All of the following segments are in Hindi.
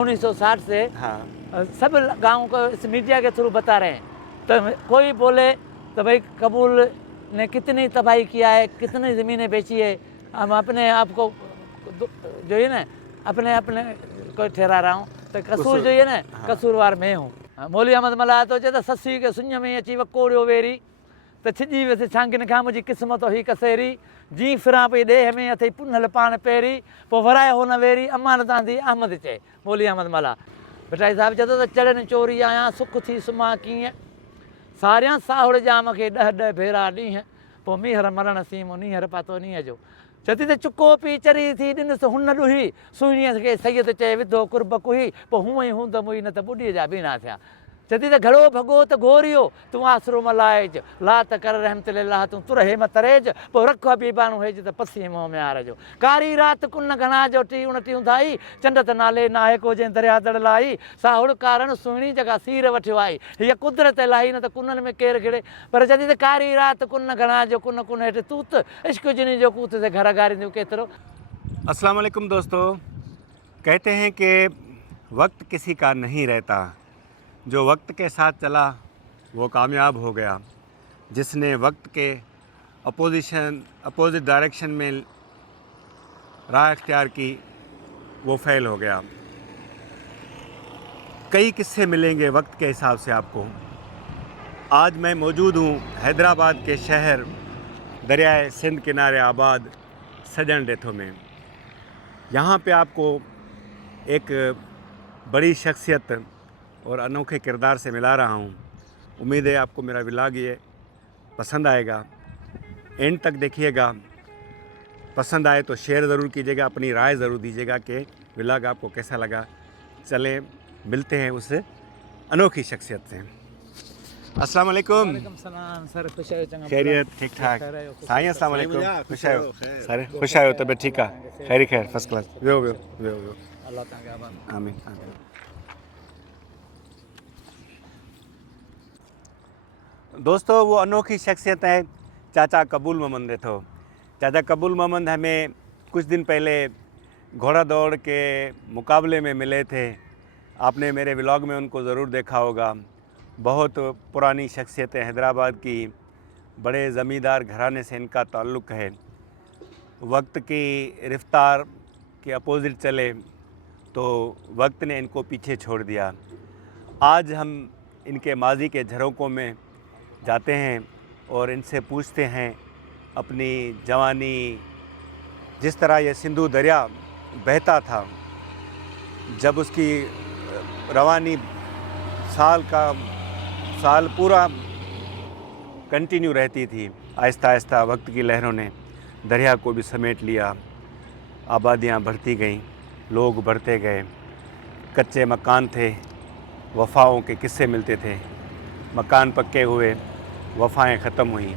1960 से हाँ सब गाँव को इस मीडिया के थ्रू बता रहे हैं। तो कोई बोले तो भाई कबूल ने कितनी तबाही किया है, कितनी ज़मीनें बेची है, हम अपने आप को जो है ना अपने अपने को ठहरा रहा हूँ, तो कसूर जो है ना कसूरवार मैं हूँ। मौली अहमद मला तो चए ससी के सुञ में अची वकोड़ियो वेरी त छिॼी वियसि छांगिन खां मुंहिंजी क़िस्मत हुई कसेरी, जी फिरां पई ॾेह में अथई पुनल पाण पहिरीं, पोइ वराए हुन वेरी अमानतां दी अहमद चए मौली अहमद मला। भटाई साहिबु चए थो त चढ़नि चोरी आहियां सुख थी सुम्हां कीअं, सारियां साहुड़ जा मूंखे ॾह ॾह भेरा ॾींहं, पोइ मीहर मरण सीमो नीहर पातो नीह जो। चए थी त चुको पी चरी थी ॾिनसि हुन ॾुही, सुहिणीअ खे सैयद चए विधो कुर्ब कुही, पोइ हूअं ई हूंद मुई न त ॿुॾीअ जा बीणा थिया। चए थी त घड़ो भॻो त घोरियो तूं आसरो मलाइज, ला त कर रहमत लाह तूं तुर हेमत रेज, पोइ रख बि बाणू हेज त पसी मोह में आर जो। कारी राति कुन घणा जो टी उणटी उंधाई, चंड त नाले नाहे को जंहिं दरिया दड़ लाई, साहुड़ कारण सुहिणी जॻह सीर वठियो आई, हीअ कुदरत इलाही न त कुननि में केरु खिड़े। पर चए थी त कारी राति कुन घणा जो कुन कुन हेठि तूत, इश्क जिनी जो कूत से घर गारींदियूं केतिरो। अस्सलाम वालेकुम दोस्तों। कहते हैं कि वक्त किसी का नहीं रहता, जो वक्त के साथ चला वो कामयाब हो गया, जिसने वक्त के अपोजिट डायरेक्शन में राह इख्तियार की वो फेल हो गया। कई किस्से मिलेंगे वक्त के हिसाब से आपको। आज मैं मौजूद हूँ हैदराबाद के शहर दरियाए सिंध किनारे आबाद सजन डेथो में। यहाँ पे आपको एक बड़ी शख्सियत और अनोखे किरदार से मिला रहा हूँ। उम्मीद है आपको मेरा व्लॉग ये पसंद आएगा, एंड तक देखिएगा। पसंद आए तो शेयर ज़रूर कीजिएगा, अपनी राय ज़रूर दीजिएगा कि व्लॉग आपको कैसा लगा। चलें मिलते हैं उस अनोखी शख्सियत से। अस्सलाम वालेकुम। वालेकुम सलाम सर, खुश आहियो? चङा खैरियत ठीक ठाक साईं? अस्सलाम वालेकुम। खुश आहियो सर? खुश आहियो? तबियत ठीक आहे? खैर खैर फर्स्ट क्लास। वियो वियो वियो वियो। अल्लाह तव्हांखे आबाद। आमीन आमीन। दोस्तों वो अनोखी शख्सियत है चाचा कबूल मोहम्मद रेथो। चाचा कबूल मोहम्मद हमें कुछ दिन पहले घोड़ा दौड़ के मुकाबले में मिले थे। आपने मेरे व्लॉग में उनको ज़रूर देखा होगा। बहुत पुरानी शख्सियत है हैदराबाद की, बड़े ज़मींदार घराने से इनका ताल्लुक़ है। वक्त की रफ्तार के अपोज़िट चले तो वक्त ने इनको पीछे छोड़ दिया। आज हम इनके माजी के झरोकों में जाते हैं और इनसे पूछते हैं अपनी जवानी, जिस तरह ये सिंधु दरिया बहता था, जब उसकी रवानी साल पूरा कंटिन्यू रहती थी, आहिस्ता आहिस्ता वक्त की लहरों ने दरिया को भी समेट लिया। आबादियाँ बढ़ती गईं, लोग बढ़ते गए, कच्चे मकान थे, वफ़ाओं के किस्से मिलते थे। मकान पक्के हुए, वफ़ाएँ ख़त्म हुई।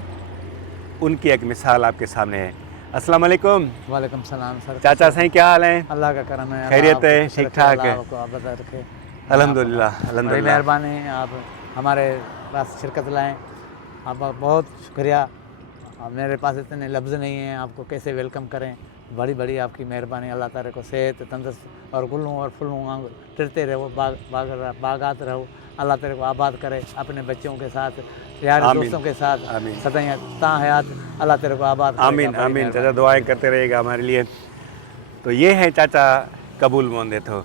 उनकी एक मिसाल आपके सामने है। अस्सलाम वालेकुम। वालेकुम सलाम सर। चाचा साईं क्या हाल हैं? अल्लाह का करम है, खैरियत है? ठीक ठाक है? आबाद रखे अल्हम्दुलिल्लाह बड़ी अल्हम्दुलिल्लाह। मेहरबानी, आप हमारे पास शिरकत लाएँ, आपका बहुत शुक्रिया। मेरे पास इतने लफ्ज़ नहीं हैं आपको कैसे वेलकम करें। बड़ी बड़ी आपकी मेहरबानी। अल्लाह ताला को सेहत तंदुरुस्त और गुलों और फूलों वांग टिरते रहो, बागात रहो। अल्लाह ताला को आबाद करे अपने बच्चों के साथ, यार दोस्तों के साथ सदाई ता हयात। अल्लाह ताला को आबाद करे। आमीन आमीन। चाचा दुआएं करते रहेगा हमारे लिए। तो ये है चाचा कबूल मोहम्मद रेथो।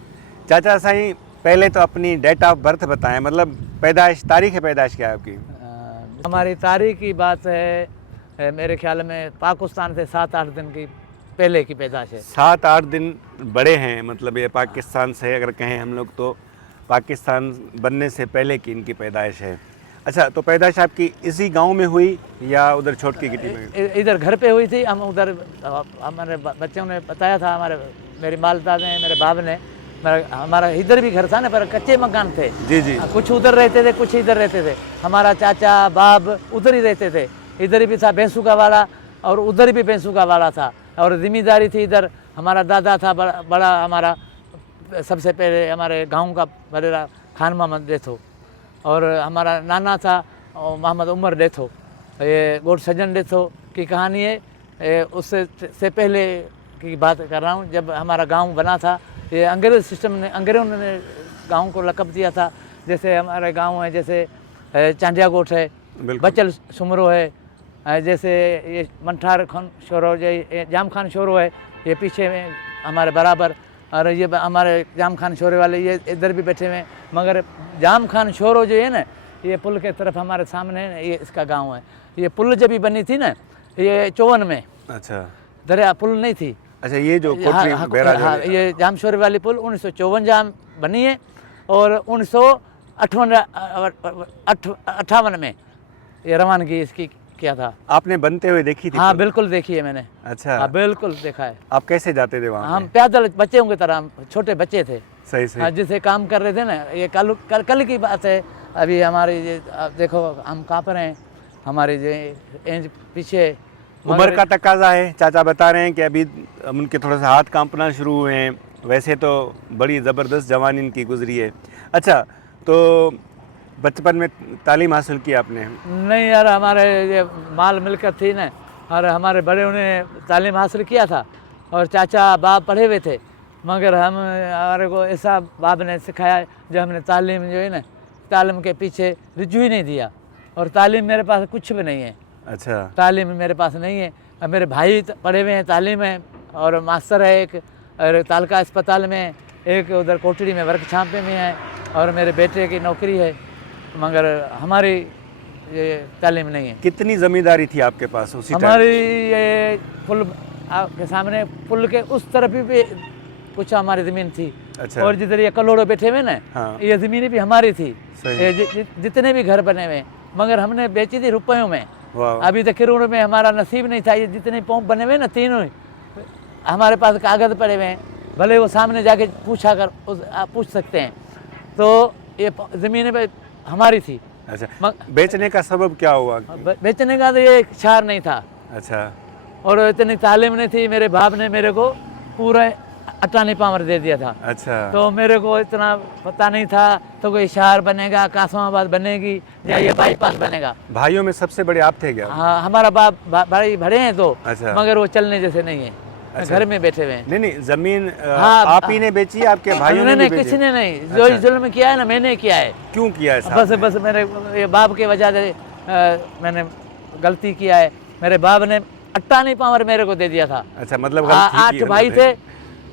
चाचा साईं पहले तो अपनी डेट ऑफ बर्थ बताएं, मतलब पैदाइश, तारीख़ पैदाइश क्या है आपकी? हमारी तारीख की बात है मेरे ख्याल में पाकिस्तान से 7-8 दिन की पहले की पैदाइश है। 7-8 दिन बड़े हैं, मतलब ये पाकिस्तान से अगर कहें हम लोग तो पाकिस्तान बनने से पहले की इनकी पैदाइश है। अच्छा, तो पैदाइश आपकी इसी गांव में हुई या उधर छोटकी गिटी में? इधर घर पे हुई थी। हम उधर हमारे बच्चों ने बताया था, मेरी मालदा ने, मेरे बाप ने, हमारा इधर भी घर था ना, पर कच्चे मकान थे। जी जी। कुछ उधर रहते थे, कुछ इधर रहते थे। हमारा चाचा बाप उधर ही रहते थे। इधर भी था भैंसू का वाला और उधर भी भैंसू का वाला था, और ज़िम्मेदारी थी इधर। हमारा दादा था बड़ा हमारा, सबसे पहले हमारे गांव का बड़ेरा खान मोहम्मद रेथो, और हमारा नाना था मोहम्मद उमर रेथो। ये गोड सजन रेथो की कहानी है। उससे पहले की बात कर रहा हूँ, जब हमारा गांव बना था ये अंग्रेज सिस्टम ने, अंग्रेजों ने गाँव को लकब दिया था। जैसे हमारे गांव है, जैसे चांडिया गोठ है, बिल्कुल। बचल सुमरो है, जैसे ये मंठार खान शोरो, ये जाम खान शोरो है, ये पीछे में हमारे बराबर, और ये हमारे जाम खान शोरे वाले ये इधर भी बैठे हुए हैं। मगर जाम खान शोरो जो है ना, ये पुल के तरफ हमारे सामने है ना, ये इसका गांव है। ये पुल जब भी बनी थी ना, ये 54 में, अच्छा दरिया पुल नहीं थी। अच्छा, ये जो कोटरी हाँ, बैराज हाँ, है, ये जाम शोरे वाली पुल 1954 जाम बनी है, और 1958 में ये रवानगी इसकी किया था। आपने बनते हुए देखी थी? हाँ बिल्कुल देखी है मैंने। अच्छा, हाँ बिल्कुल देखा है। आप कैसे जाते थे वहाँ हम पैदल बच्चों की तरह, हम छोटे बच्चे थे। सही सही। हाँ, जिसे काम कर रहे थे ना, ये कल की बात है। अभी हमारी ये आप देखो, हम कहाँ पर हैं, हमारे जो एंज पीछे उम्र का तकाजा है। चाचा बता रहे हैं कि अभी उनके थोड़ा सा हाथ कांपना शुरू हुए हैं, वैसे तो बड़ी ज़बरदस्त जवानी इनकी गुजरी है। अच्छा, तो बचपन में तालीम हासिल की आपने? नहीं यार, हमारे ये माल मिलकर थी ना, और हमारे बड़े ने तालीम हासिल किया था, और चाचा बाप पढ़े हुए थे, मगर हमारे को ऐसा बाप ने सिखाया जो हमने तालीम जो है ना, तालीम के पीछे रुझू ही नहीं दिया, और तालीम मेरे पास कुछ भी नहीं है। अच्छा, तालीम मेरे पास नहीं है। अब मेरे भाई पढ़े हुए हैं, तालीम है, और मास्टर है एक, और तालका अस्पताल में, एक उधर कोटड़ी में वर्क छापे में है, और मेरे बेटे की नौकरी है, मगर हमारी ये तालीम नहीं है। कितनी ज़मींदारी थी आपके पास उसी टाइम? हमारी ये पुल आपके सामने, पुल के उस तरफ भी कुछ हमारी ज़मीन थी। अच्छा। और जिधर ये कलोड़ो बैठे हुए ना, हाँ। ये ज़मीन भी हमारी थी। सही। ये जितने भी घर बने हुए, मगर हमने बेची थी रुपयों में। वाह। अभी तक करोड़ों में हमारा नसीब नहीं था। ये जितने पंप बने हुए ना, तीनों हमारे पास कागज़ पड़े हुए हैं, भले वो सामने जाके आप पूछ सकते हैं। तो ये ज़मीनें हमारी थी। अच्छा, बेचने का सबब क्या हुआ? बेचने का तो ये इख्तियार नहीं था। अच्छा, और इतनी तालीम नहीं थी। मेरे बाप ने मेरे को पूरा अटानी पावर दे दिया था। अच्छा, तो मेरे को इतना पता नहीं था तो कोई शहर बनेगा, कासमाबाद बनेगी, या ये बाईपास बनेगा। भाइयों में सबसे बड़े आप थे क्या? हाँ, हमारा बाप भाई बड़े हैं तो, अच्छा। मगर वो चलने जैसे नहीं है। अच्छा। घर में बैठे हुए हैं। नहीं नहीं, जमीन हाँ, आप ही ने बेची, आपके भाइयों ने नहीं, भी बेची? किसी ने नहीं। जो जुल्म किया है ना, मैंने किया है। क्यों किया है? बस मेरे ये बाप के वजह से मैंने गलती किया है। मेरे बाप ने अट्टानी पावर मेरे को दे दिया था। अच्छा, मतलब 8 भाई थे,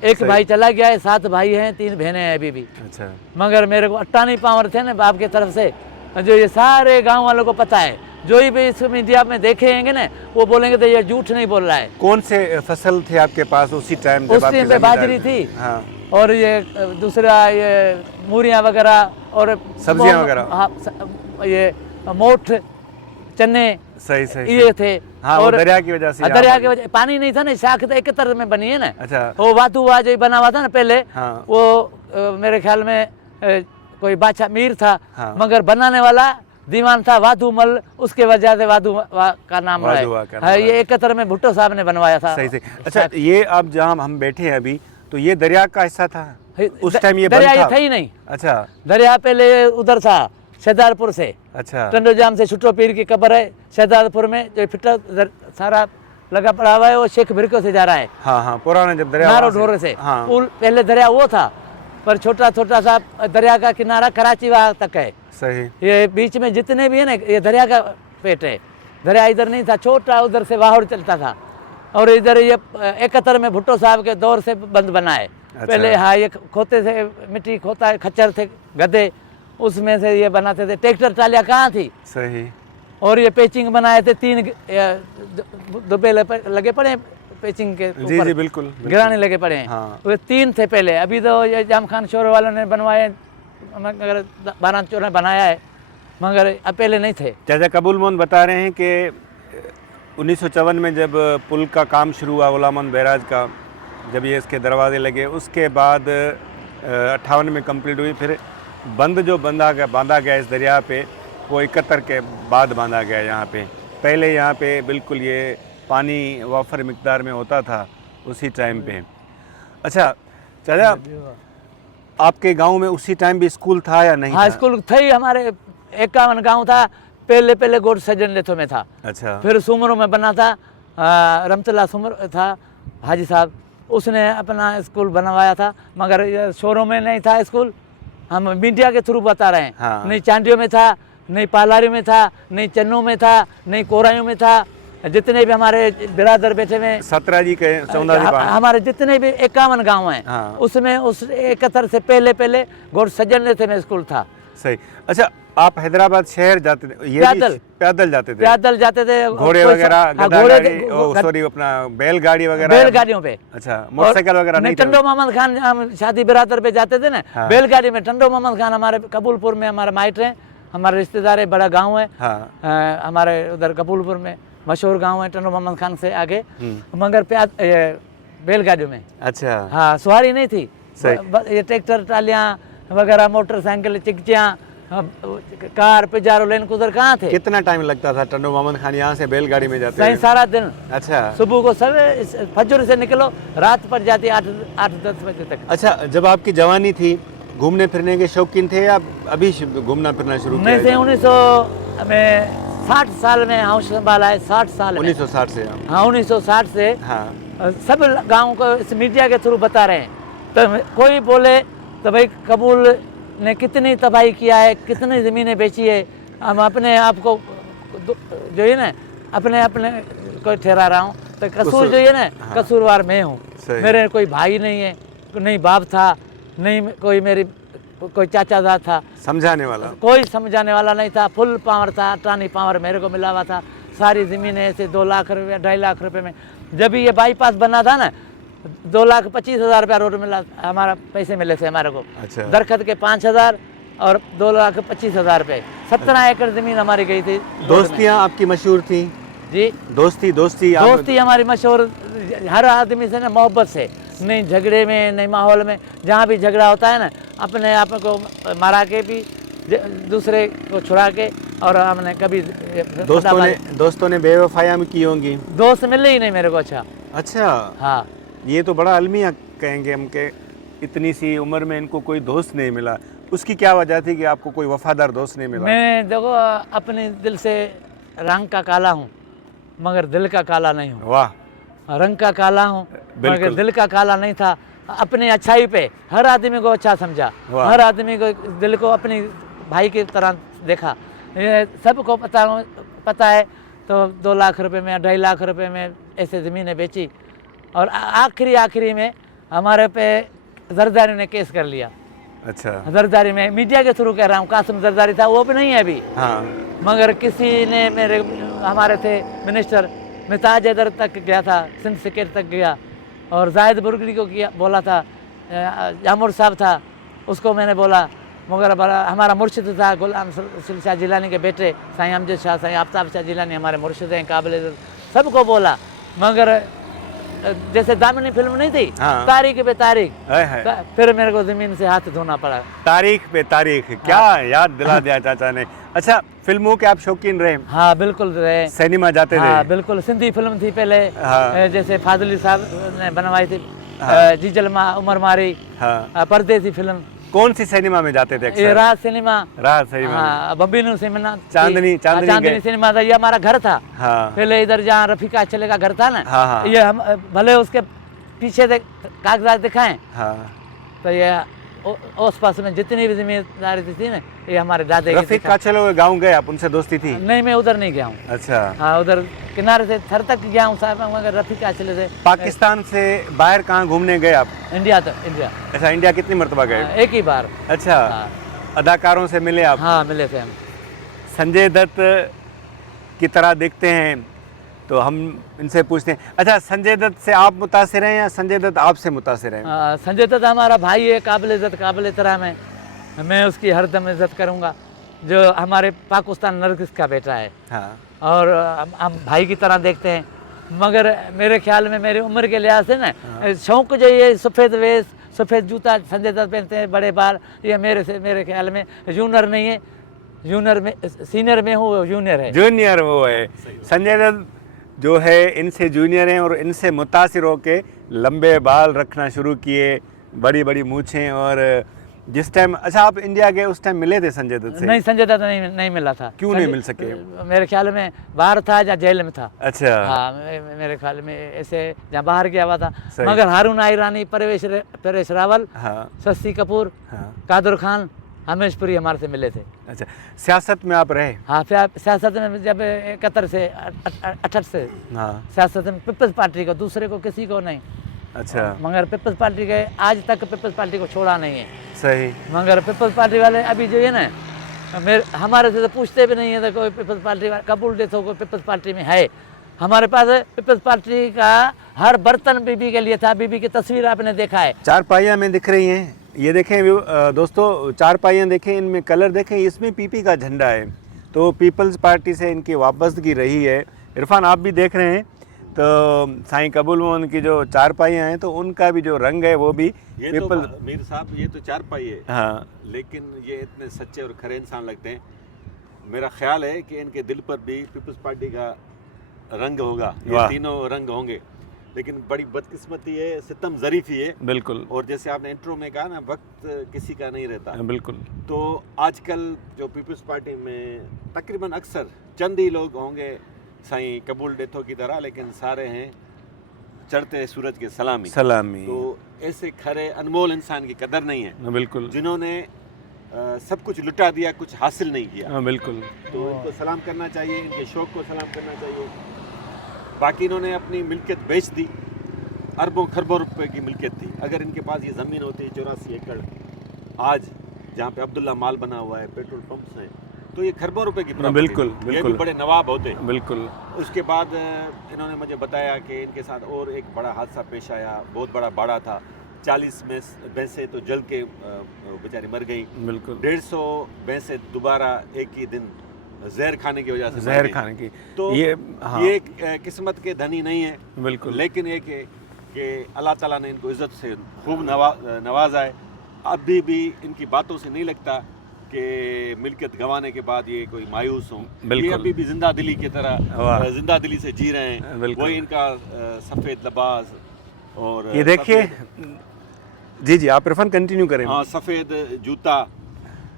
एक भाई चला गया है, 7 भाई हैं, 3 बहनें हैं अभी भी। अच्छा, मगर मेरे को अट्टानी पावर थे ना बाप की तरफ से, जो ये सारे गांव वालों को पता है। जो ही भी इस मीडिया में देखेंगे ना, वो बोलेंगे तो ये झूठ नहीं बोल रहा है। कौन से फसल थे आपके पास उसी टाइम? उस टाइम पे बाजरी थी। हाँ। और ये दूसरा ये मूरियाँ वगैरह, और सब्जियां वगैरह। हाँ, ये मोठ, चने, सही सही ये थे। हाँ, और दरिया की वजह से। हाँ, दरिया की वजह, पानी नहीं था ना, शाख तो एक तरह में बनी है ना। अच्छा। वो वातू वा जो बना हुआ था ना पहले, हाँ। वो मेरे ख्याल में कोई बादशाह मीर था। हाँ। मगर बनाने वाला दीवान था वाधूमल, उसके वजह से वाधू का नाम है। ये एक तरह में भुट्टो साहब ने बनवाया था। सही सही। अच्छा, ये अब जहाँ हम बैठे हैं अभी, तो ये दरिया का हिस्सा था उस टाइम? ये दरिया बंद था ही नहीं। अच्छा, दरिया पहले उधर था शहजादपुर से। अच्छा, टंडोजाम से छुट्टो पीर की कब्र है शहजादपुर में, जो फिटा सारा लगा पड़ा हुआ है, वो शेख भिरको से जा रहा है। हाँ हाँ, पुराना जब दरिया नारो वहाँ से- ढोरे से। हाँ। पुल पहले दरिया वो था, पर छोटा छोटा सा दरिया का किनारा कराची वहाँ तक है। सही। ये बीच में जितने भी है ना, ये दरिया का पेट है। दरिया इधर नहीं था, छोटा उधर से वाहौड़ चलता था। और इधर ये 71 में भुट्टो साहब के दौर से बंद बना है। पहले हाँ, ये खोते से मिट्टी खोता, खच्चर थे, गधे, उसमें से ये बनाते थे। ट्रैक्टर ट्रालियाँ कहाँ थी? सही। और ये पेचिंग बनाए थे, 3 दुबे लगे पड़े हैं पेचिंग के जी जी, बिल्कुल। गिराने लगे पड़े हैं। हाँ। वो 3 थे पहले। अभी तो ये जाम खान शोर वालों ने बनवाए, मगर 12 चोर ने बनाया है, मगर अब पहले नहीं थे। चाचा कबूल मोहन बता रहे हैं कि 1954 में जब पुल का काम शुरू हुआ, गुलामन बैराज का, जब ये इसके दरवाजे लगे, उसके बाद 58 में कंप्लीट हुई। फिर बंद जो बांधा गया इस दरिया पे, वो 71 के बाद बांधा गया यहाँ पे। पहले यहाँ पे बिल्कुल ये पानी वाफर मिकदार में होता था उसी टाइम पे। अच्छा चाचा, आपके गांव में उसी टाइम भी स्कूल था या नहीं? हाँ, था? स्कूल थे। हमारे 51 गांव था। पहले गोड सजन लेथो में था। अच्छा। फिर सुमरों में बना था, रमतला सुमर था हाजी साहब। उसने अपना स्कूल बनवाया था, मगर ये शोरों में नहीं था स्कूल। हम मीडिया के थ्रू बता रहे हैं। हाँ। नहीं चांडियों में था, नहीं पालारी में था, नहीं चन्नू में था, नहीं कोरायूं में था। जितने भी हमारे बिरादर बैठे में 17 जी के 14 जी पास। हमारे जितने भी 51 गांव हैं, हाँ। उसमें उस 71 से पहले घोड़ सज्जन थे में स्कूल था। सही। अच्छा, आप हैदराबाद शहर जाते थे, ये भी पैदल जाते थे? पैदल जाते थे। घोड़े वगैरह, गधा गाड़ी, सॉरी अपना बैलगाड़ी वगैरह? बैलगाड़ियों पे। अच्छा, मोटरसाइकिल वगैरह नहीं? टंडो मोहम्मद खान, हम शादी बिरादर पे जाते थे ना, हाँ। बैलगाड़ी में। टंडो मोहम्मद खान हमारे कबूलपुर में हमारे माइट हैं, हमारे रिश्तेदार है, बड़ा गाँव है। हाँ। हमारे उधर कबूलपुर में मशहूर गाँव है टंडो मोहम्मद खान से आगे, मगर बैलगाड़ियों में। अच्छा। हाँ, सवारी नहीं थी। सही। ये ट्रैक्टर ट्रालियाँ वगैरह, मोटरसाइकिल, चिकचियाँ, कार, पिजारो, लेन कुदर कहाँ थे? कितना टाइम लगता था टंडो मोहम्मद खान यहाँ से बैलगाड़ी में जाते? सही, सारा दिन। अच्छा। सुबह को सवेरे फजर से निकलो, रात पर जाती 8-10 बजे तक। अच्छा, जब आपकी जवानी थी, घूमने फिरने के शौकीन थे या अभी घूमना फिरना शुरू किया? 1960 साल में हाउस संभाला है। 60 साल में। 1960 से? हाँ, 1960 से। हाँ। सब गाँव को इस मीडिया के थ्रू बता रहे हैं। तो कोई बोले तो भाई कबूल ने कितनी तबाही किया है, कितनी ज़मीनें बेची है। हम अपने आप को जो है ना, अपने को ठहरा रहा हूँ, तो कसूर जो है ना, हाँ। कसूरवार मैं हूँ। मेरे कोई भाई नहीं है, नहीं बाप था, नहीं कोई मेरी कोई चाचादार था समझाने वाला, कोई समझाने वाला नहीं था। फुल पावर था, टानी पावर मेरे को मिला हुआ था। सारी ज़मीनें ऐसे 2 लाख रुपये 2.5 लाख रुपये में। जब ये बाईपास बना था ना, 2,25,000 रुपया रोड मिला, हमारा पैसे मिले थे हमारे को। अच्छा। दरखत के 5,000 और 2,25,000 रुपये। 17 एकड़ ज़मीन हमारी गई थी। दोस्तियाँ आपकी मशहूर थी? जी, दोस्ती हमारी मशहूर। हर आदमी से ना मोहब्बत से, नहीं झगड़े में, नहीं माहौल में। जहाँ भी झगड़ा होता है ना, अपने आप को मारा के भी दूसरे को छुड़ा के, और हमने कभी दोस्तों ने बेवफाइयाँ की होंगी? दोस्त मिले ही नहीं मेरे को। अच्छा। हाँ, ये तो बड़ा अलमिया कहेंगे हम के इतनी सी उम्र में इनको कोई दोस्त नहीं मिला। उसकी क्या वजह थी कि आपको कोई वफादार दोस्त नहीं मिला? मैं देखो अपने दिल से रंग का काला हूँ, मगर दिल का काला नहीं हूँ। वाह। रंग का काला हूँ, मगर दिल का काला नहीं था। अपनी अच्छाई पे हर आदमी को अच्छा समझा, हर आदमी को दिल को अपनी भाई की तरह देखा। ये सबको पता है। तो 2 लाख रुपए में, 2.5 लाख रुपए में ऐसे ज़मीनें बेची, और आखिरी में हमारे पे जरदारी ने केस कर लिया। अच्छा। जरदारी में, मीडिया के थ्रू कह रहा हूँ, कासिम जरदारी था, वो भी नहीं है अभी। हाँ। मगर किसी ने हमारे थे मिनिस्टर, मैं ताज हैदर तक गया था, सिंध सेक्रेटरी तक गया, और जाहिद बुर्गड़ी को किया, बोला था, जामुर साहब था, उसको मैंने बोला, मगर हमारा मुर्शिद था गुलाम शाह जिलानी के बेटे साईं अमजद शाह, साईं आफ्ताब शाह जिलानी हमारे मुर्शिद हैं, काबिल। सबको बोला, मगर जैसे दामिनी फिल्म नहीं थी, हाँ। तारीख पे तारीख, फिर मेरे को जमीन से हाथ धोना पड़ा। तारीख पे तारीख, क्या याद दिला दिया चाचा ने। अच्छा, फिल्मों के आप शौकीन रहे? हाँ, बिल्कुल रहे। सिनेमा जाते थे? हाँ, बिल्कुल। सिंधी फिल्म थी पहले। हाँ। जैसे फाजली साहब ने बनवाई थी। जीजल उमर मारी। हाँ। परदेसी फिल्म। कौन सी सिनेमा में जाते थे? ये राज सिनेमा। राज सिनेमा। हाँ, बम्बिनो सिनेमा। चांदनी सिनेमा था, ये हमारा घर था। हाँ। पहले इधर जहाँ रफीका चले का घर था ना। हाँ। ये हम भले उसके पीछे कागजात दिखाएं। हाँ। तो ये उस पास में जितनी भी जिम्मेदारी थी ना, ये हमारे दादे की। रफीका चलो गाँव गए आप, उनसे दोस्ती थी? नहीं, मैं उधर नहीं गया हूँ। अच्छा। हाँ, उधर किनारे से थर तक गया हूँ साहब, मगर रफीका चले से। पाकिस्तान से बाहर कहाँ घूमने गए आप? इंडिया तक। इंडिया। अच्छा, इंडिया कितनी मरतबा गए? एक ही बार। अच्छा। अदाकारों से मिले आप? हाँ, मिले थे हम। संजय दत्त की तरह दिखते हैं, तो हम इनसे पूछते हैं। अच्छा, संजय दत्त से आप मुतासिर हैं या संजय दत्त आपसे मुतासिर हैं? संजय दत्त हमारा भाई है, काबिल इज़्ज़त, काबिल एहतराम है। मैं उसकी हरदम इज़्ज़त करूँगा, जो हमारे पाकिस्तान नरगिस का बेटा है। हाँ। और हम भाई की तरह देखते हैं। मगर मेरे ख्याल में मेरी उम्र के लिहाज से ना, शौक जो ये सफ़ेद वेश, सफ़ेद जूता संजय दत्त पहनते हैं, बड़े बाल, ये मेरे ख्याल में जूनियर नहीं है। जूनियर में, सीनियर में हूँ, जूनियर है। जूनियर वो है। संजय दत्त जो है इनसे जूनियर हैं, और इनसे मुतासिर होकर लंबे बाल रखना शुरू किए, बड़ी बड़ी मूछें, और जिस टाइम, अच्छा आप इंडिया गए उस टाइम मिले थे संजय दत्त से? नहीं, संजय दत्त नहीं मिला था। क्यों नहीं मिल सके? मेरे ख्याल में बाहर था या जेल में था। अच्छा। हाँ, मेरे ख्याल में ऐसे जहाँ बाहर गया हुआ था। सही। मगर हारून ईरानी, परेश रावल, हाँ शशि कपूर, हाँ। कादर खान, हमेश पुरी हमारे से मिले थे। अच्छा, सियासत में आप रहे? हाँ, सियासत में जब 71 से 68 से हाँ। सियासत में पीपल्स पार्टी को, दूसरे को किसी को नहीं। अच्छा। मगर पीपल्स पार्टी के आज तक पीपल्स पार्टी को छोड़ा नहीं है। सही। मगर पीपल्स पार्टी वाले अभी जो है ना, हमारे से तो पूछते भी नहीं है तो कोई पीपल्स पार्टी कबूल देखो कोई पीपल्स पार्टी में है। हमारे पास पीपल्स पार्टी का हर बर्तन बीबी के लिए था। बीबी की तस्वीर आपने देखा है। चारपाइयाँ में दिख रही हैं, ये देखें दोस्तों, चारपाइयाँ देखें, इनमें कलर देखें, इसमें पीपी का झंडा है। तो पीपल्स पार्टी से इनकी वापसगी रही है। इरफान आप भी देख रहे हैं, तो साईं कबूल मोहम्मद की जो चारपाइयाँ हैं तो उनका भी जो रंग है वो भी ये पीपल। तो मीर साहब, ये तो चारपाई है। हाँ, लेकिन ये इतने सच्चे और खरे इंसान लगते हैं। मेरा ख्याल है कि इनके दिल पर भी पीपल्स पार्टी का रंग होगा। ये वाह। तीनों रंग होंगे। लेकिन बड़ी बदकिस्मती है, सितम ज़रीफ़ी है। बिल्कुल और जैसे आपने इंट्रो में कहा ना, वक्त किसी का नहीं रहता। बिल्कुल। तो आजकल जो पीपल्स पार्टी में तकरीबन अक्सर चंद ही लोग होंगे साईं कबूल डेथो की तरह, लेकिन सारे हैं चढ़ते सूरज के सलामी। सलामी। तो ऐसे खरे अनमोल इंसान की कदर नहीं है बिल्कुल। जिन्होंने सब कुछ लुटा दिया, कुछ हासिल नहीं किया। बिल्कुल। तो इनको सलाम करना चाहिए, इनके शौक़ को सलाम करना चाहिए। बाकी इन्होंने अपनी मिल्कियत बेच दी, अरबों खरबों रुपए की मिल्कियत थी। अगर इनके पास ये ज़मीन होती 84 एकड़ आज, जहाँ पे अब्दुल्ला माल बना हुआ है, पेट्रोल पंप्स हैं, तो ये खरबों रुपए की प्रॉपर्टी बिल्कुल, थी। ये बिल्कुल। भी बड़े नवाब होते। बिल्कुल। उसके बाद इन्होंने मुझे बताया कि इनके साथ और एक बड़ा हादसा पेश आया। बहुत बड़ा बाड़ा था, 40 भैंसें तो जल के बेचारी मर गई। बिल्कुल। 150 भैंसें दोबारा एक ही दिन जहर खाने की वजह से मर जहर गई। खाने की। तो हाँ। ये किस्मत के धनी नहीं है। बिल्कुल। लेकिन एक है कि अल्लाह ताला ने इनको इज़्ज़त से खूब नवाजा है। अभी भी इनकी बातों से नहीं लगता कि मिल्कियत गंवाने के बाद ये कोई मायूस हों। ये अभी भी जिंदा दिली की तरह जिंदा दिली से जी रहे हैं। वही इनका सफ़ेद लिबास और ये देखिए। जी जी, आप इरफान कंटिन्यू करें। हाँ, सफ़ेद जूता,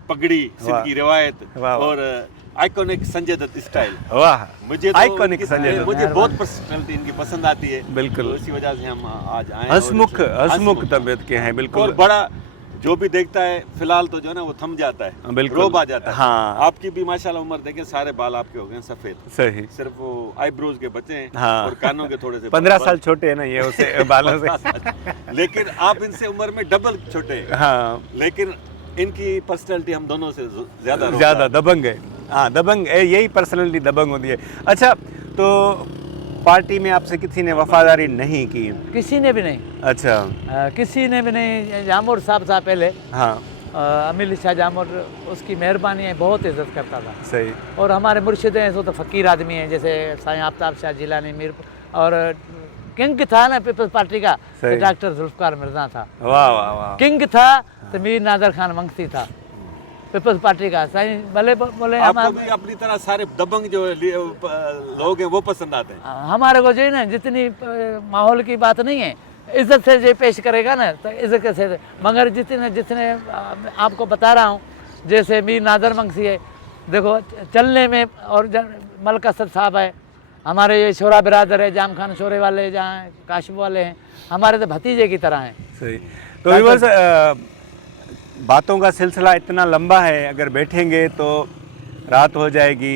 पगड़ी, सिंध की रिवायत और आइकॉनिक संजय दत्त स्टाइल। वाह, मुझे आइकॉनिक संजय दत्त। मुझे बहुत पर्सनैलिटी इनकी पसंद आती है। बिल्कुल। तो इसी वजह से हम आज आए। हंसमुख तबीयत के हैं। बिल्कुल। और बड़ा जो भी देखता है फिलहाल तो जो है ना वो थम जाता है, बिल्कुल। रोब आ जाता है। हाँ। आपकी भी माशाल्लाह उम्र देखें, सारे बाल आपके हो गए सफेद। सही। सिर्फ वो आईब्रोज के बचे हैं। हाँ। और कानों के थोड़े से 15 साल छोटे हैं ना ये उसे बालों से। लेकिन आप इनसे उम्र में डबल छोटे हैं। हाँ। लेकिन इनकी पर्सनैलिटी हम दोनों से ज्यादा दबंग है। हाँ, दबंग है, यही पर्सनैलिटी दबंग होती है। अच्छा, तो पार्टी में आपसे किसी ने वफादारी नहीं की? किसी ने भी नहीं। अच्छा। किसी ने भी नहीं। जामोर साहब था पहले। हाँ। अमीर शाह जामोर, उसकी मेहरबानी है, बहुत इज्जत करता था। सही। और हमारे मुर्शिद हैं सो तो फ़कीर आदमी हैं, जैसे साईं आफ्ताब शाह जिलानी मीर। और किंग था ना पीपल्स पार्टी का, तो डॉक्टर जुल्फ़कार मिर्ज़ा था। वाह वाह वाह। किंग था तो मीर नादर खान मंगसी था पीपल्स पार्टी का। साईं भले बोले आपको भी अपनी तरह सारे दबंग जो लोग हैं वो पसंद आते हैं। हमारे को जो है ना, जितनी माहौल की बात नहीं है, इज्जत से जो पेश करेगा ना तो इज्जत से। मगर जितने आपको बता रहा हूँ, जैसे मीर नादर मंगसी है, देखो चलने में, और मलक असद साहब है, हमारे ये शोरा बिरादर है, जाम खान शोरे वाले जहाँ काशिफ वाले हैं, हमारे तो भतीजे की तरह हैं। सही। तो बस बातों का सिलसिला इतना लंबा है, अगर बैठेंगे तो रात हो जाएगी,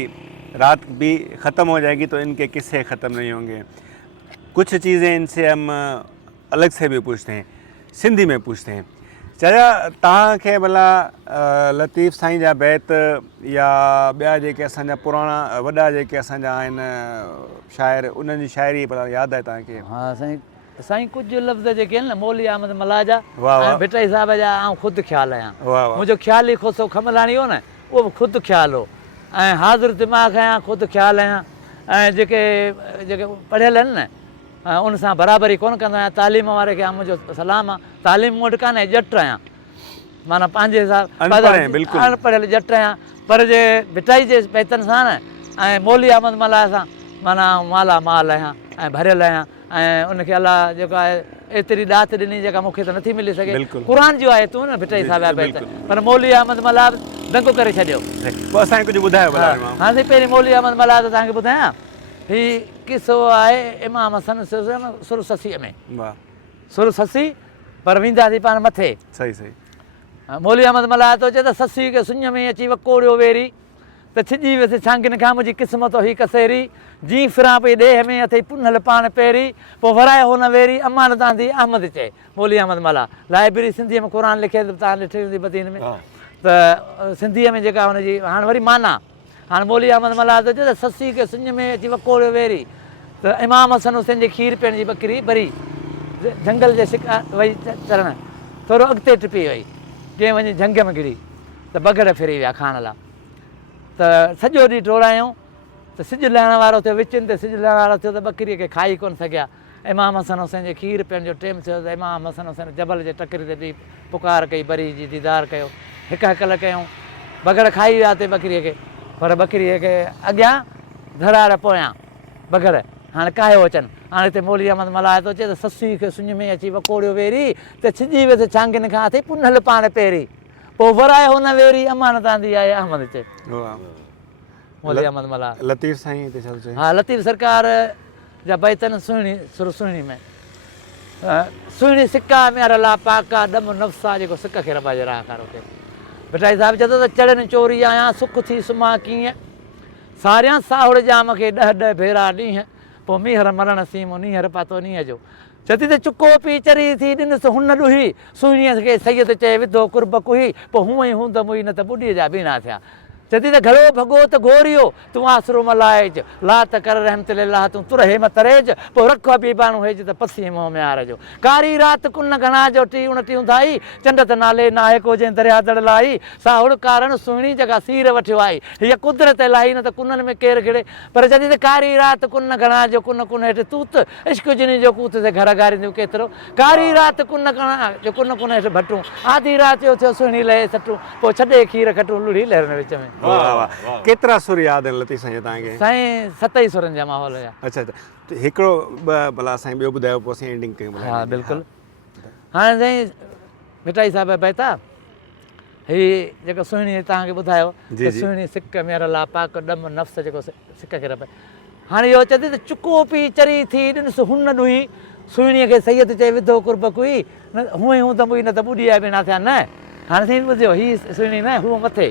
रात भी ख़त्म हो जाएगी, तो इनके किस्से ख़त्म नहीं होंगे। कुछ चीज़ें इनसे हम अलग से भी पूछते हैं, सिंधी में पूछते हैं। चाचा, तव्हांखे भला लतीफ़ साईं जा बैत या ॿिया जेके असांजा पुराणा वॾा जेके असांजा आहिनि शाइर, उन्हनि जी शाइरी भला यादि आहे तव्हांखे? हाँ साईं कुछ लफ़्ज़ जेके आहिनि न, मौली अहमद मला जा, वाह। भिटाई साहब जा, आउं ख़ुदि ख़्यालु आहियां। वाह वाह। मुंहिंजो ख़्यालु ई खोसो खमलाणी हो न, उहो बि ख़ुदि ख़्यालु हो। ऐं हाज़िर दिमाग़ आहियां, ख़ुदि ख़्यालु आहियां। ऐं जेके पढ़ियल आहिनि न, उन सां बराबरी कोन कंदो आहियां। तालीम वारे खे मुंहिंजो सलाम आहे। तालीम मूं वटि कान्हे, ॼटि आहियां, माना पंहिंजे हिसाब अनपढ़ियल ॼटि आहियां। पर जे भिटाई जे बैतनि सां न, ऐं मौली अहमद मला सां, माना माला माल आहियां ऐं भरियल आहियां। ऐं उनखे अलाह जेको आहे एतिरी ॾात ॾिनी जेका मूंखे त नथी मिली सघे। बिल्कुलु। क़ुर जो आहे तूं न भिटाई साहिब आहे बिल्कुलु। पर मौली अहमद मलाद दंगो करे छॾियो। पोइ असांखे कुझु ॿुधायो भला इमाम। हाणे पहिरीं मौली अहमद मलाद तव्हांखे ॿुधायां, हीउ किसो आहे इमाम हसन सुरससीअ में, वाह सुरससी पर वेंदासीं पाण मथे। सही सही। मौली अहमद मलाद थो चए त ससी खे सुञ में अची वकोड़ियो वेरी त छिॼी वियसि छांगिन खां मुंहिंजी क़िस्मत हुई कसेरी, जीअं फिरां पई ॾेह में अथई पुनल पाण पहिरीं, पोइ वराए हुन वेरी अमान तांदी अहमद चए। मौली अहमद मला लाइब्रेरी सिंधीअ में क़ुर लिखे तव्हां ॾिठी हूंदी बदीन में, त सिंधीअ में जेका हुनजी हाणे वरी माना, हाणे मौली अहमद मला थो चए त ससी खे सुञ में अची वकोड़ियो वेरी त इमाम हसन हुसैन जी खीर पीअण जी बकरी भरी जंगल जे शिकार वई चढ़ण, थोरो अॻिते टिपी वई, कंहिं वञी झंग में घिरी त बगड़ फिरी विया खाइण लाइ। त सॼो ॾींहुं टोड़ायूं त सिॼु लहण वारो थियो, विचनि ते सिॼु लहण वारो थियो त बकरीअ खे खाई कोन सघिया। इमाम हसन हुसैन जे खीर पीअण जो टाइम थियो त इमाम हसन हुसैन जबल जे टकरी ते बि पुकार कई, बरी जी दीदार कयो, हिकु हकल कयूं, बगड़ खाई विया ते बकरीअ खे, पर बकरीअ खे अॻियां धराड़ पोयां बगड़ हाणे कायो अचनि। हाणे हिते मौली अहमद मलाए थो चए त ससी खे सुञ में अची वकोड़ियो वेरी त छिॼी वियसि छांगिन खां अथई पुनल पाण पहिरीं, पोइ वराए हुन वेरी अमान तांदी आहे अहमद चए। मौली अहमद मला लतीफ़ साईं हिते छा चए? हा लतीफ़ सरकार जा बैतन सुहिणी सुहिणी में सुहिणी सिका मेरा ला पाका डम नफ़्सा जेको सिक खे रॿा जे राह कारो कयो। भिटाई साहिबु चए थो त चढ़नि चोरी आहियां सुख थी सुम्हा कीअं, सारियां साहुड़ जाम खे ॾह ॾह भेरा ॾींहं, पोइ मीहर मरण सीमो नीहर पातो नीह जो। चती त चुको पी चरी थी ॾिनसि हुन ॾुही, सुहिणीअ खे सैयद चए विधो कुर्ब कुही, पोइ हूअं ई हूंद मुई न त ॿुॾीअ जा बीणा थिया। चती त घड़ो भॻो त घोरियो तूं आसरो मलाइज, ला त कर रहमत लाह तूं तुर हेम तरेज, पोइ रख बि बाणू हेज त पसी मोह में हार जो। कारी राति कुन घणा जो टी उणटियूं धाई, चंड त नाले नाहे को जंहिं दरिया दड़ लाई, साहुड़ कारण सुहिणी जॻह सीर वठियो आई, हीअ कुदरत इलाही न त कुननि में केरु घिड़े। पर चती त कारी राति कुन घणा जो कुन कुन हेठि तूत, इश्क जिनी जो कूत ते घर गारींदियूं केतिरो, कारी राति कुन घणा जो कुन कुन हेठि भटूं, आधी राति जो थियो सुहिणी लहे सटूं, पोइ छॾे खीर खटूं लुड़ी लहरनि विच में। वाह वाह। केतिरा सुर यादि आहिनि लतीफ़ साईं तव्हांखे? साईं 7 सुरनि जा माहौल हुया। अच्छा अच्छा, त हिकिड़ो भला साईं ॿियो ॿुधायो पोइ असीं एंडिंग कयूं भला। हा बिल्कुलु। हाणे साईं भिटाई साहिब बैता हीअ जेको सुहिणी तव्हांखे ॿुधायो जी, जी। सुहिणी सिक मेरा ला पाक डम नफ़्स जेको सिक खे रॿे, हाणे इहो चए त चुको पी चरी थी ॾिनसि हुन ॾुही, सुहिणीअ खे सैयद चए विधो कुर्ब कुई, न हूअं ई हूं त मुई न त ॿुॾी बीणा थिया। न हाणे साईं ॿुधियो हीअ सुहिणी न हूअ मथे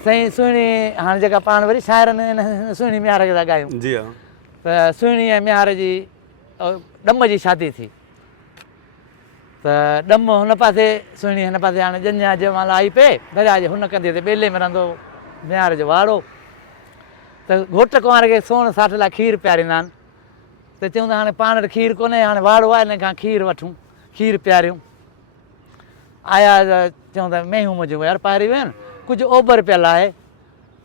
साईं सुहिणी, हाणे जेका पाण वरी शाइरनि हिन सुहिणी मियार खे था ॻायूं, जी हा। त सुहिणी ऐं मियार जी ॾम जी शादी थी, त ॾम हुन पासे सुहिणी हिन पासे, हाणे ॼञा जंहिंमहिल आई पए दरिया जे हुन कंदे ते ॿेले में रहंदो मियार जो वाड़ो, त घोट कुंवार खे सोण साठ लाइ खीर पीआरींदा आहिनि, त चवंदा हाणे पाण वटि खीर कोन्हे, हाणे वाड़ो आहे हिन खां खीर वठूं, खीर पीआरियूं। आया चवंदा मेहूं मुंहिंजूं यार पारी वियूं आहिनि, कुझु ओभर पियल आहे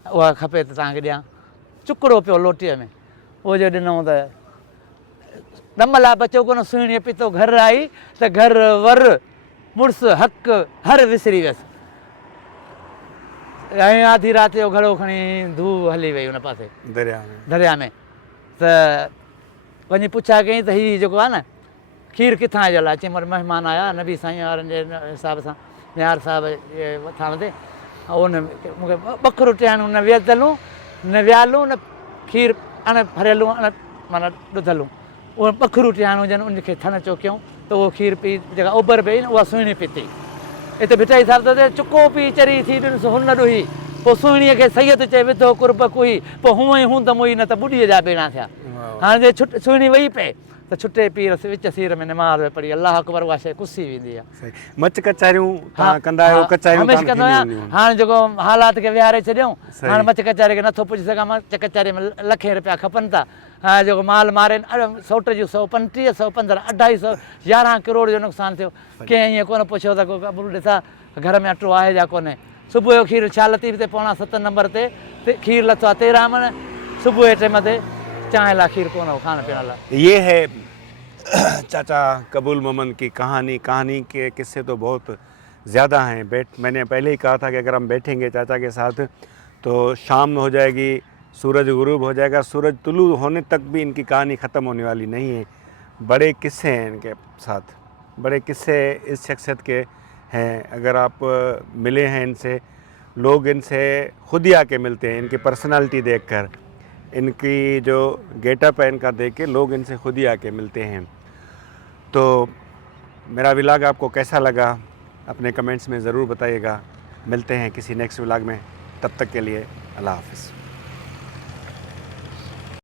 उहा खपे त तव्हांखे ॾियां, चुकड़ो पियो लोटीअ में, उहो जो ॾिनऊं त ॾम लाइ बचो कोन, सुहिणीअ पीतो घर आई त घर वर मुड़ुस हक़ हर विसरी वियसि, ऐं आधी राति जो घड़ो खणी धू हली वई हुन पासे दरिया में। त वञी पुछा कई त हीअ जेको आहे न खीर किथां जो लाइ, चई वटि महिमान आया नबी साईं वारनि जे हिसाब सां मियार साहिब जे मथां ते, उन मूंखे ॿखरु टियाणियूं न वियतलूं न वियालूं न खीर अण भरियलूं अण माना ॾुधलूं, उहे ॿखरू टियाणियूं जन उनखे थन चोकियूं त उहो खीर पी जेका उभर पई न उहा सुहिणी पीती। हिते भिटाई साहिब त चुको पी चरी थी ॾिनसि हुन ॾुही, पोइ सुहिणीअ खे सैयद चए विधो कुर्ब कुई, पोइ हूअं ई हूं त मुई न त ॿुॾीअ जा बीणा थिया। हाणे जे सुहिणी वेही पए त छुटे पीर विच सीर में नमाज़ पढ़ी अलाह अकबर उहा शइ कुसी वेंदी आहे। मच कचारियूं तव्हां कंदा आहियो? कचारियूं हमेशह कंदो आहियां, हाणे जेको हालात खे विहारे छॾियऊं, हाणे मच कचारे खे नथो पुॼी सघां, मच कचारे में लखे रुपया खपनि था, हा जेको माल मारे सौट जूं 135 115 250 11 करोड़ जो नुक़सानु थियो, कंहिं ईअं कोन पुछियो त को कबूल ॾिसां घर में अटो आहे या कोन्हे। सुबुह जो खीर छा लतीफ़ ते पौणा 7 नंबर ते खीर लथो आहे 13 मन, सुबुह जे टाइम ते चांहि लाइ खीर कोन हो खाइण पीअण लाइ। ये है चाचा कबूल मोमन की कहानी। कहानी के किस्से तो बहुत ज़्यादा हैं। मैंने पहले ही कहा था कि अगर हम बैठेंगे चाचा के साथ तो शाम हो जाएगी, सूरज गुरूब हो जाएगा, सूरज तुलू होने तक भी इनकी कहानी ख़त्म होने वाली नहीं है। बड़े किस्से हैं इनके साथ, बड़े किस्से इस शख्सियत के हैं। अगर आप मिले हैं इनसे, लोग इनसे खुद ही आके मिलते हैं, इनकी पर्सनालिटी देखकर, इनकी जो गेटअप है इनका देख के लोग इनसे खुद ही आके मिलते हैं। तो मेरा व्लॉग आपको कैसा लगा अपने कमेंट्स में ज़रूर बताइएगा। मिलते हैं किसी नेक्स्ट व्लॉग में, तब तक के लिए अल्लाह हाफ़िज़।